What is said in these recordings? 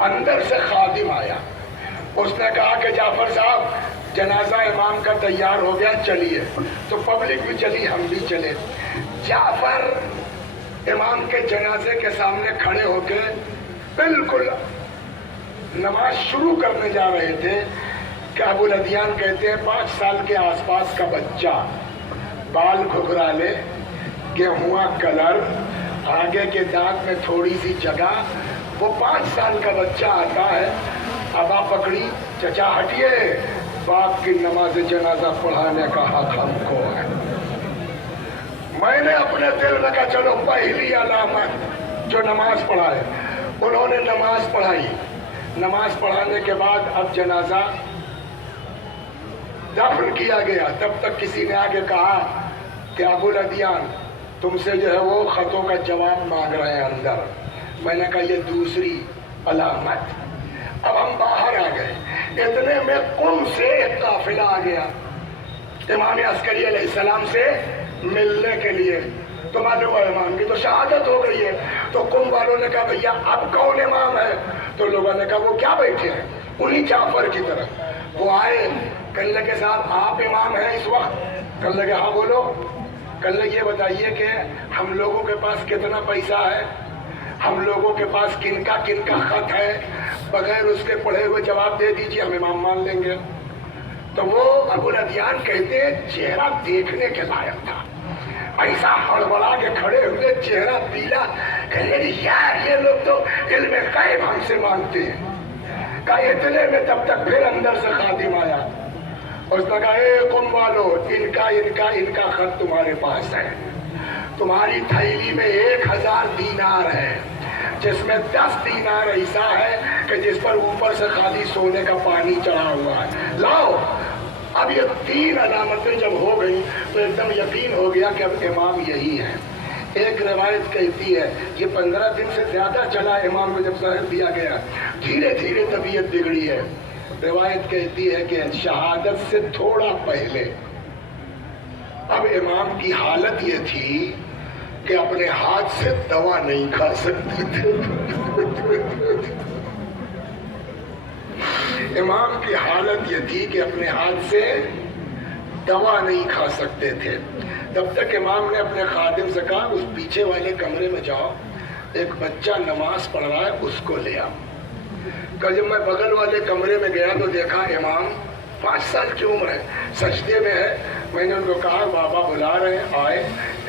اندر سے خادم آیا، اس نے کہا کہ جعفر صاحب جنازہ امام کا تیار ہو گیا، چلیے۔ تو پبلک بھی چلی، ہم بھی چلے۔ جعفر امام کے جنازے کے سامنے کھڑے ہو کے بالکل نماز شروع کرنے جا رہے تھے کہ ابو الادیان کہتے ہیں 5 سال کے آس پاس کا بچہ، بال گھگرالے، گیہواں کلر، آگے کے دانت میں تھوڑی سی جگہ، وہ 5 سال کا بچہ آتا ہے، ابا پکڑی، چچا ہٹیے، باپ کی نماز جنازہ پڑھانے کا حق ہم کو ہے۔ میں نے اپنے دل میں کہا چلو پہلی علامت جو نماز پڑھائے، انہوں نے نماز پڑھائی۔ نماز پڑھانے کے بعد اب جنازہ دفن کیا گیا۔ تب تک کسی نے آگے کہا کہ ابو الادیان تم سے جو ہے وہ خطوں کا جواب مانگ رہے ہیں اندر۔ میں نے کہا یہ دوسری علامت۔ اب ہم باہر آ گئے، اتنے میں قم سے ایک قافلہ آ گیا امام عسکری علیہ السلام سے ملنے کے لیے۔ تو معلوم ہے امام کی تو شہادت ہو گئی ہے۔ تو قم والوں نے کہا بھیا اب کون امام ہے؟ تو لوگوں نے کہا وہ کیا بیٹھے ہیں انہی جعفر کی طرف۔ وہ آئے، کہنے لگے صاحب آپ امام ہیں اس وقت؟ کہنے لگے ہاں بولو۔ کہنے لگے یہ بتائیے کہ ہم لوگوں کے پاس کتنا پیسہ ہے، ہم لوگوں کے پاس کن کا خط ہے، بغیر اس کے پڑھے ہوئے جواب دے دیجیے، ہم امام مان لیں گے۔ تو وہ ابو الادیان کہتے ہیں چہرہ دیکھنے کے لائق تھا، ایسا ہڑبڑا کے کھڑے ہوئے، چہرہ پیلا۔ کہنے لگے یار یہ لوگ تو علم غیب ہم سے مانگتے ہیں۔ کہا اتنے میں تب تک پھر اندر سے خادم آیا، اس نے کہا اے قم والو، ان کا خط تمہارے پاس ہے، تمہاری تھیلی میں 1000 دینار ہے، جس میں 10 دینار ایسا ہے کہ جس پر اوپر سے خالی سونے کا پانی چڑھا ہوا ہے، لاؤ۔ اب یہ 3 علامتیں جب ہو گئی تو ایک دم یقین ہو گیا کہ اب امام یہی ہے۔ ایک روایت کہتی ہے یہ 15 دن سے زیادہ چلا امام کو جب ظاہر دیا گیا، دھیرے دھیرے طبیعت بگڑی ہے۔ روایت کہتی ہے کہ شہادت سے تھوڑا پہلے اب امام کی حالت یہ تھی کہ اپنے ہاتھ سے دوا نہیں کھا سکتے تھے۔ امام کی حالت یہ تھی کہ اپنے ہاتھ سے دوا نہیں کھا سکتے تھے۔ تب تک امام نے اپنے خادم سے کہا اس پیچھے والے کمرے میں جاؤ، ایک بچہ نماز پڑھ رہا ہے، اس کو لے آؤ۔ کہ جب میں بغل والے کمرے میں گیا تو دیکھا امام 5 سال کی عمر ہے، سجدے میں ہے۔ میں نے ان کو کہا بابا بلا رہے ہیں، آئے۔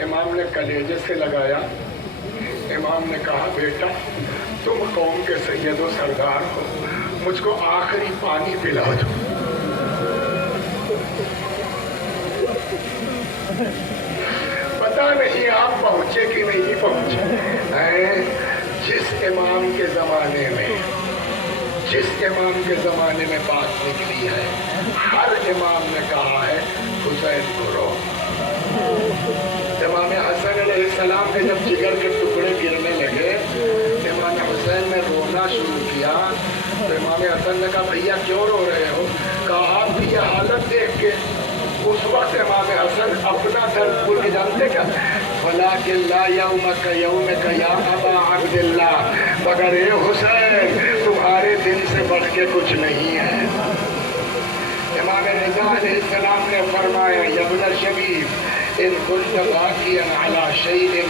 امام نے کلیجے سے لگایا، امام نے کہا بیٹا تم قوم کے سید و سردار ہو، مجھ کو آخری پانی پلا دو۔ پتہ نہیں آپ پہنچے کہ نہیں پہنچے۔ جس امام کے زمانے میں بات نکلی ہے، ہر امام نے کہا ہے حسین کو رو۔ امام حسن علیہ السلام کے جب جگر کے ٹکڑے گرنے لگے، امام حسین نے رونا شروع کیا۔ تو امام حسن نے کہا بھیا کیوں رو رہے ہو؟ کہا آپ کی یہ حالت دیکھ کے۔ اس وقت امام حسن اپنا درد بھول کے جانتے کیا؟ وَلَٰكِن لَا يَوْمَكَ يَوْمِكَ يَا أَبَا عَبْدِ اللَّهِ، مگر اے حسین تمہارے دن سے بڑھ کے کچھ نہیں ہے۔ امام رضا علیہ السلام نے فرمایا یا ابن شبیب ان كنت باقیا علی شیء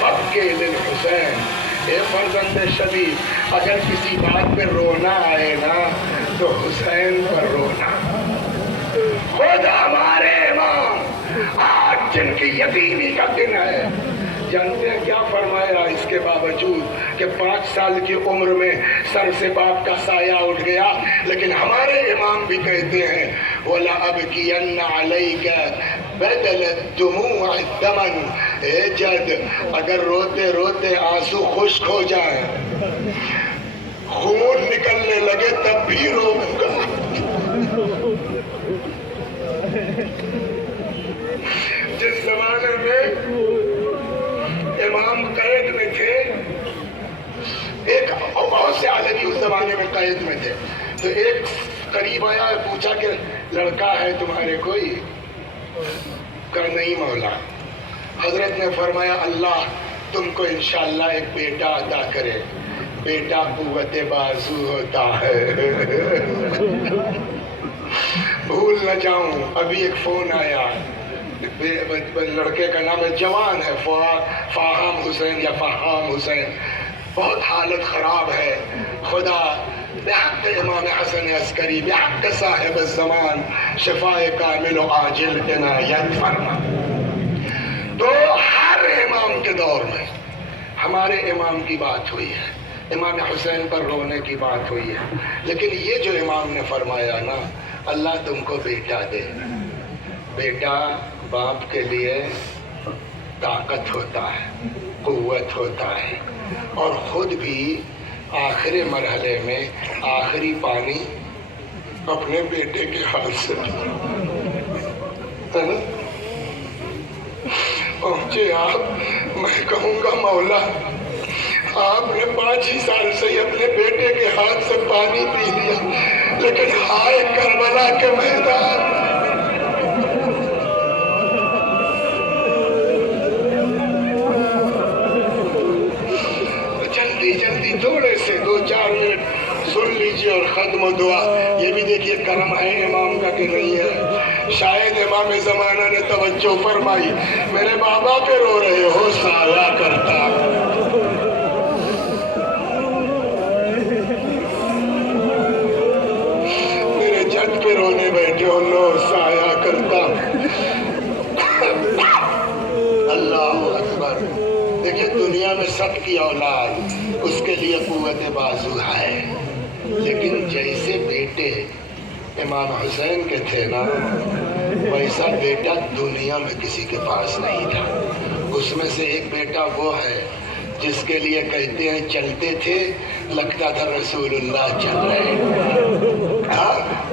فابکی للحسین، اے فرزند شبیب اگر کسی بات پہ رونا آئے نا تو حسین پر رونا۔ خود ہمارے امام آج جن کی یتیمی کا دن ہے، جانتے ہیں کیا فرمایا؟ اس کے باوجود کہ 5 سال کی عمر میں سر سے باپ کا سایہ اٹھ گیا، لیکن ہمارے امام بھی کہتے ہیں وَلَأَبْكِيَنَّ عَلَيْكَ بَدَلَ الدُّمُوعِ دَمًا، اے جد اگر روتے روتے آنسو خشک ہو جائے، خون نکلنے لگے تب بھی روؤں گا۔ جس زمانے میں امام قید میں تھے، ایک بہت سے عالمی اس زمانے میں قید میں تھے، تو ایک قریب آیا پوچھا کہ لڑکا ہے تمہارے کوئی؟ کہا نہیں مولا۔ حضرت نے فرمایا اللہ تم کو انشاءاللہ ایک بیٹا عطا کرے۔ بیٹا قوت بازو ہوتا ہے۔ بھول نہ جاؤں، ابھی ایک فون آیا، لڑکے کا نام ہے، جوان ہے، فاہم حسین یا فہام حسین، بہت حالت خراب ہے، خدا بحق امام حسن عسکری، بحق صاحب الزمان شفاء کامل و عاجل عنایت فرما۔ تو ہر امام کے دور میں ہمارے امام کی بات ہوئی ہے، امام حسین پر رونے کی بات ہوئی ہے، لیکن یہ جو امام نے فرمایا نا، اللہ تم کو بیٹا دے۔ بیٹا باپ کے لیے طاقت ہوتا ہے، قوت ہوتا ہے، اور خود بھی آخری مرحلے میں آخری پانی اپنے بیٹے کے ہاتھ سے پہنچے آپ، میں کہوں گا مولا آپ نے 5 ہی سال سے اپنے بیٹے کے ہاتھ سے پانی پی لیا، لیکن ہائے کربلا کے میدان، جلدی تھوڑے سے 2-4 منٹ سن لیجئے اور ختم دعا۔ یہ بھی دیکھیے کرم ہے امام کا کہ نہیں ہے۔ شاید امام زمانہ نے توجہ فرمائی، میرے بابا پہ رو رہے ہو، سایہ کرتا، میرے جد پہ رونے بیٹھے ہو، لو سایہ کرتا۔ اللہ اکبر۔ دیکھیں دنیا میں سب کی اولاد اس کے لیے قوت بازو ہے، لیکن جیسے بیٹے امام حسین کے تھے نا، ویسا بیٹا دنیا میں کسی کے پاس نہیں تھا۔ اس میں سے ایک بیٹا وہ ہے جس کے لیے کہتے ہیں چلتے تھے لگتا تھا رسول اللہ چل رہے ہیں،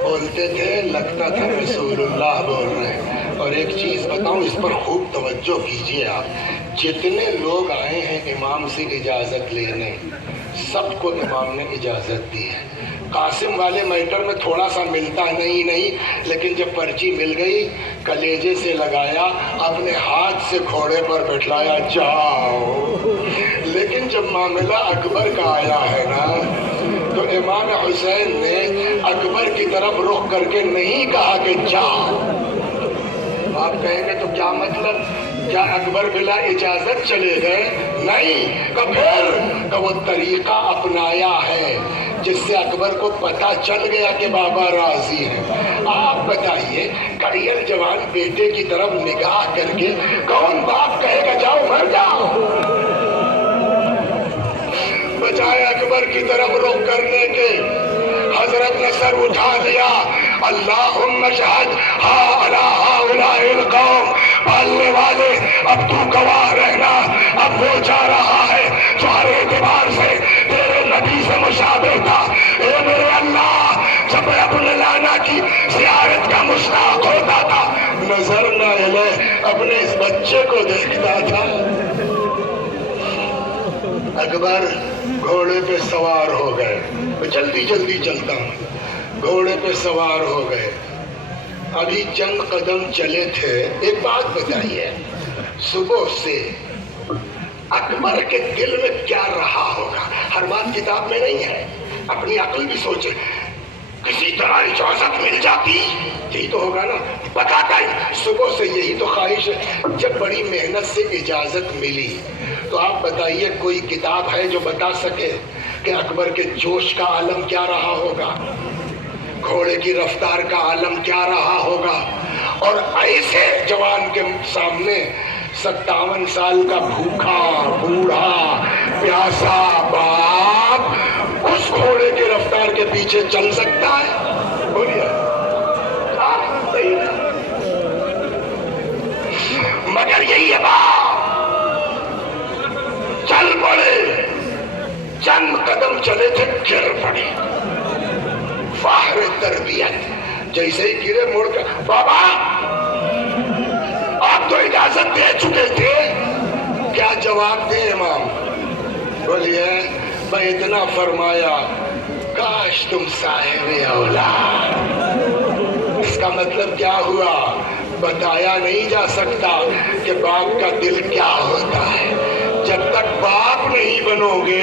بولتے تھے لگتا تھا رسول اللہ بول رہے ہیں۔ اور ایک چیز بتاؤں، اس پر خوب توجہ کیجئے آپ، جتنے لوگ آئے ہیں امام سے اجازت لینے، سب کو امام نے اجازت دی ہے۔ قاسم والے میٹر میں تھوڑا سا ملتا نہیں، لیکن جب پرچی مل گئی کلیجے سے لگایا، اپنے ہاتھ سے گھوڑے پر بٹھلایا، جاؤ۔ لیکن جب معاملہ اکبر کا آیا ہے نا، تو امام حسین نے اکبر کی طرف رخ کر کے نہیں کہا کہ جاؤ۔ آپ کہیں گے تو کیا مطلب، کیا اکبر بلا اجازت چلے گئے؟ نہیں، پھر وہ طریقہ اپنایا ہے جس سے اکبر کو پتہ چل گیا کہ بابا راضی ہیں۔ آپ بتائیے کڑیل جوان بیٹے کی طرف نگاہ کر کے کون باپ کہے گا جاؤ مر جاؤ؟ بجائے اکبر کی طرف رخ کرنے کے حضرت نے سر اٹھا لیا، اللہم شہد ہؤلاء القوم، پالنے والے اب تو گواہ رہنا، اب وہ جا رہا ہے جو ہر اعتبار سے تیرے نبی سے مشابہ تھا۔ اے میرے اللہ، جب میں اپنے لانا کی زیارت کا مشتاق ہوتا تھا، نظر نہ الہ اپنے اس بچے کو دیکھتا تھا۔ اکبر گھوڑے پہ سوار ہو گئے، جلدی چلتا ہوں، گھوڑے پہ سوار ہو گئے، ابھی چند قدم چلے تھے۔ ایک بات بتائیے، صبح سے اکبر کے دل میں کیا رہا ہوگا؟ ہر بات کتاب میں نہیں ہے، اپنی عقل بھی سوچے، کسی طرح اجازت مل جاتی، یہی تو ہوگا نا، بتاتا ہی صبح سے یہی تو خواہش ہے۔ جب بڑی محنت سے اجازت ملی تو آپ بتائیے کوئی کتاب ہے جو بتا سکے کہ اکبر کے جوش کا عالم کیا رہا ہوگا، گھوڑے کی رفتار کا عالم کیا رہا ہوگا؟ اور ایسے جوان کے سامنے 57 سال کا بھوکا بوڑھا پیاسا باپ اس گھوڑے کی رفتار کے پیچھے چل سکتا ہے؟ بولیے، مگر یہی ہے باپ، چل پڑے، چند قدم چلے تھے گر پڑے، فاہر تربیت، جیسے ہی گرے مڑ کر، بابا آپ تو اجازت دے چکے تھے، کیا جواب دے امام؟ بولیے، میں اتنا فرمایا، کاش تم صاحب اولاد۔ اس کا مطلب کیا ہوا؟ بتایا نہیں جا سکتا کہ باپ کا دل کیا ہوتا ہے۔ جب تک باپ نہیں بنو گے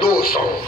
200,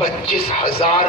25,000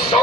100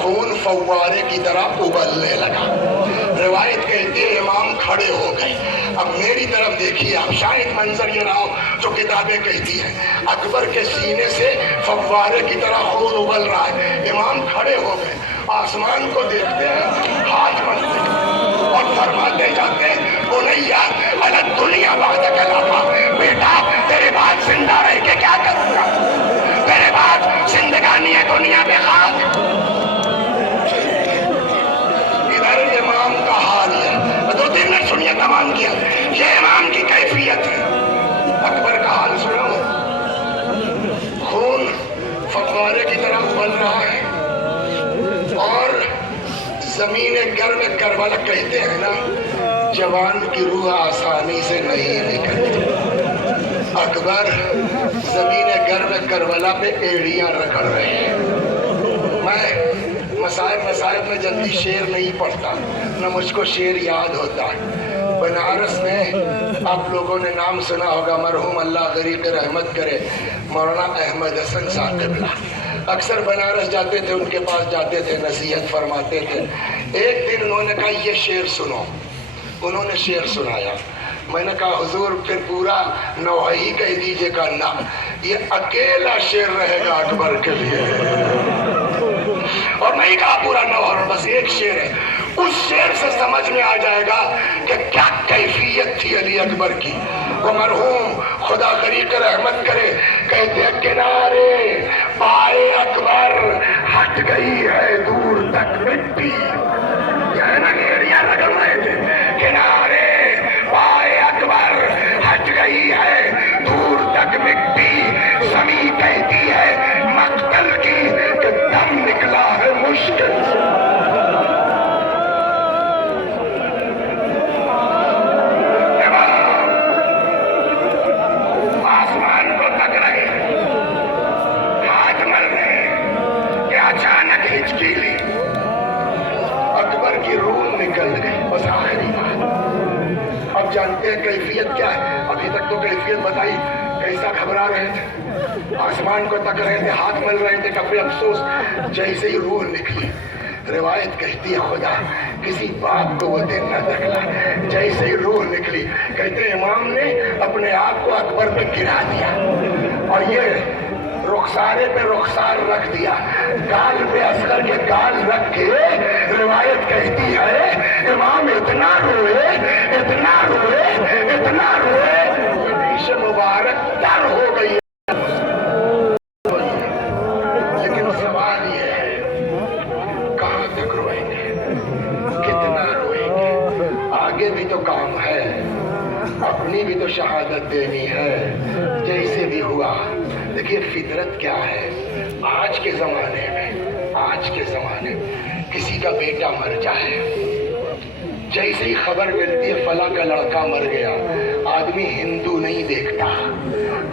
خون فوارے کی طرح ابلنے لگا۔ روایت کہتی ہے امام کھڑے ہو گئے۔ اب میری طرف دیکھیے، اب شاید منظر یہ رہا جو کتابیں کہتی ہیں، اکبر کے سینے سے فوارے کی طرح خون ابل رہا ہے، امام کھڑے ہو گئے، آسمان کو دیکھتے ہیں، ہاتھ بنتے ہیں اور فرماتے جاتے ہیں بنیا الگ دنیا بعد کلابا، بیٹا تیرے بعد زندہ رہ کے کیا کروں گا، تیرے بعد زندگانی ہے دنیا میں خاک۔ ادھر امام کا حال ہے، 2-3 منٹ سنیے تمام کیا، یہ امام کی کیفیت ہے۔ اکبر کا حال سنو، خون فوارے کی طرح ابل رہا ہے اور زمین گرم کربلا، کہتے ہیں نا جوان کی روح آسانی سے نہیں نکلتی۔ اکبر زمین گرم کربلا پہ ایڑیاں رگڑ رہے ہیں۔ میں مسائب میں جلدی شعر نہیں پڑھتا، نہ مجھ کو شعر یاد ہوتا۔ بنارس میں آپ لوگوں نے نام سنا ہوگا، مرحوم اللہ غریق رحمت کرے مولانا احمد حسن صاحب قبلہ، اکثر بنارس جاتے تھے، ان کے پاس جاتے تھے، نصیحت فرماتے تھے۔ ایک دن انہوں نے کہا یہ شعر سنو، انہوں نے شعر سنایا، میں نے کہا حضور پھر پورا نوحی کہہ دیجئے گا، نہ یہ اکیلا شعر رہے گا اکبر کے لیے، اور نہیں کہا پورا نوحہ، بس ایک شعر ہے، اس شعر سے سمجھ میں آ جائے گا کہ کیا کیفیت تھی علی اکبر کی۔ وہ مرحوم خدا غریق رحمت کرے کہتے ہیں کنارے پائے اکبر ہٹ گئی ہے دور تک مٹی، یہ نا ایڑیاں رگڑ رہے تھے، کنارے پائے اکبر ہٹ گئی ہے دور تک مٹی، زمین کہتی ہے مقتل کی کہ دم نکلا ہے مشکل سے۔ آسمان کو تک رہے، ہاتھ مل رہے کہ اچانک ہچکی لی، اکبر کی روح نکل گئی، بس آخری بات۔ اب جانتے ہیں کیفیت کیا ہے، ابھی تک تو کیفیت بتائی، کیسا گھبرا رہے تھے، آسمان کو تک رہے تھے، ہاتھ مل رہے تھے، کبھی افسوس، جیسے ہی روح نکلی، روایت کہتی ہے خدا کسی باپ کو وہ دن نہ دکھلا، جیسے ہی روح نکلی، کہتے ہیں امام نے اپنے آپ کو اکبر پہ گرا دیا اور یہ رخسارے پہ رخسار رکھ دیا، گال پہ اصغر کے گال رکھ کے، روایت کہتی ہے امام اتنا روئے اتنا روئے اتنا روئے کہ ریش مبارک تر ہو گئی۔ لیکن سوال یہ ہے کہاں تک روئیں گے، کتنا روئیں گے، آگے بھی تو کام ہے، اپنی بھی تو شہادت دینی ہے، جیسے بھی ہوا۔ دیکھیے فطرت کیا ہے، آج کے زمانے میں کسی کا بیٹا مر جائے، جیسے ہی خبر ملتی ہے فلاں کا لڑکا مر گیا، آدمی ہندو نہیں دیکھتا،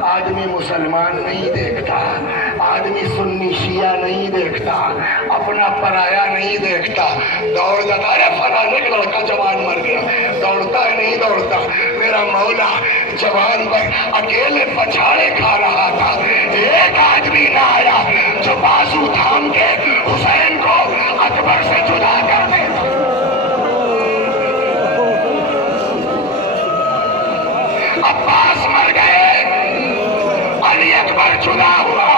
آدمی مسلمان نہیں دیکھتا، آدمی سنی شیعہ نہیں دیکھتا، اپنا پرایا نہیں دیکھتا، دوڑ جاتا ہے فلاں کا لڑکا جوان مر گیا، دوڑتا ہے نہیں دوڑتا، میرا مولا جوان پر اکیلے پچھاڑے کھا رہا تھا، ایک آدمی نہ آیا جو بازو تھام کے حسین کو اکبر سے جدا کر دے۔ عباس مر گئے، علی اکبر جدا ہوا،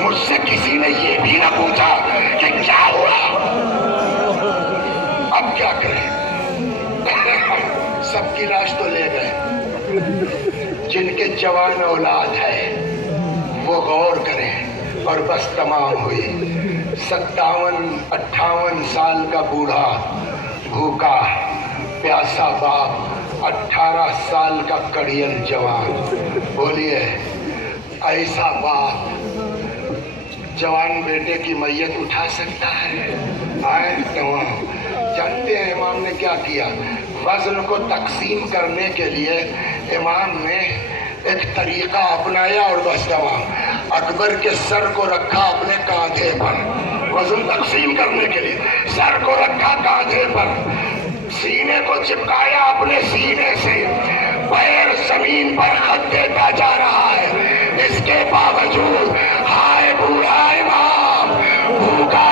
مجھ سے کسی نے یہ بھی نہ پوچھا کہ کیا ہوا، اب کیا کریں، سب کی لاش تو لے گئے، جن کے جوان اولاد ہے وہ غور کریں، اور بس تمام ہوئی۔ 57-58 سال کا بوڑھا بھوکا پیاسا باپ، 18 سال کا کڑیل جوان، بولیے ایسا باپ جوان بیٹے کی میت اٹھا سکتا ہے؟ آئے تمام جانتے ہیں امام نے کیا کیا، وزن کو تقسیم کرنے کے لیے امام نے ایک طریقہ اپنایا، اور بس تمام اکبر کے سر کو رکھا اپنے کاندھے پر، وزن تقسیم کرنے کے لیے سر کو رکھا کاندھے پر، سینے کو چپکایا اپنے سینے سے، پیر زمین پر خط دیتا جا رہا ہے، اس کے باوجود ہائے بوڑھا امام، بھوکا